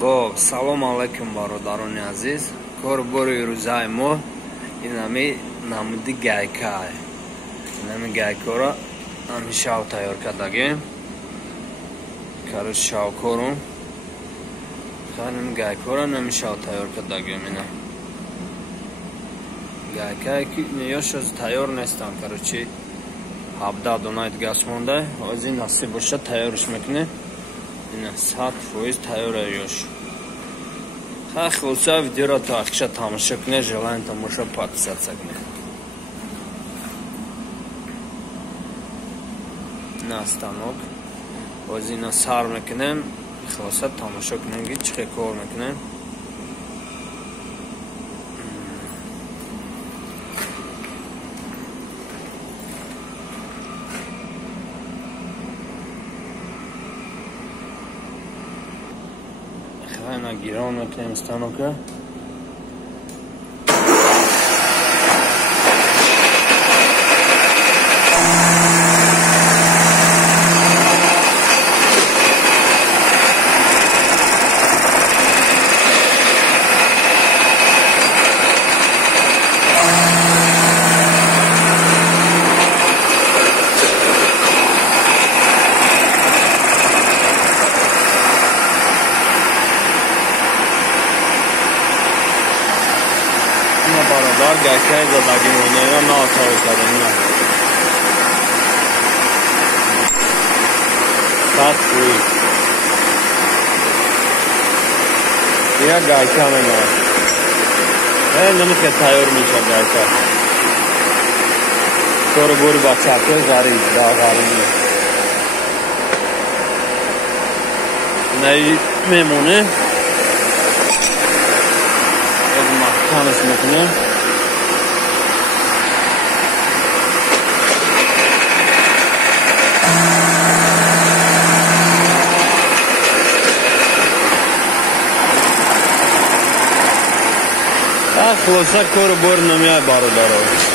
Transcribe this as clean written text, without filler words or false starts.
خب سلام علیکم برادران عزیز. کاربری روزای ما اینمی نمودی گایکا. اینمی گایکا را همی شاو تیار کردیم. کارش شاو کارم. خانم گایکا را نمی شاو تیار کردیم. اینا گایکایی که نیاش از تیار نیستن. کارچی 17 دونه گاز مونده. از این نصیب باشه تیارش میکنه. اینا 100% تیار ایش. خیلی خلاصه ویدیو را تا آخرش تماشا کنید. ژلان تماشا پادسات کنید. نه ستانوک. از اینا سر میکنیم. خلاصه تماشا کنیم که چه کار میکنیم. اینا گیران میکنیم ستانوکه. برادر گایکای زدگی مونده نه تاو کردن نه سات کوی یا گایکا نه نمیشه تیار میشه گایکا کار بوری بچه که غریب غریبی نه میمونه محکمش میکنه. خلاصه کار بار نمیاد برادر.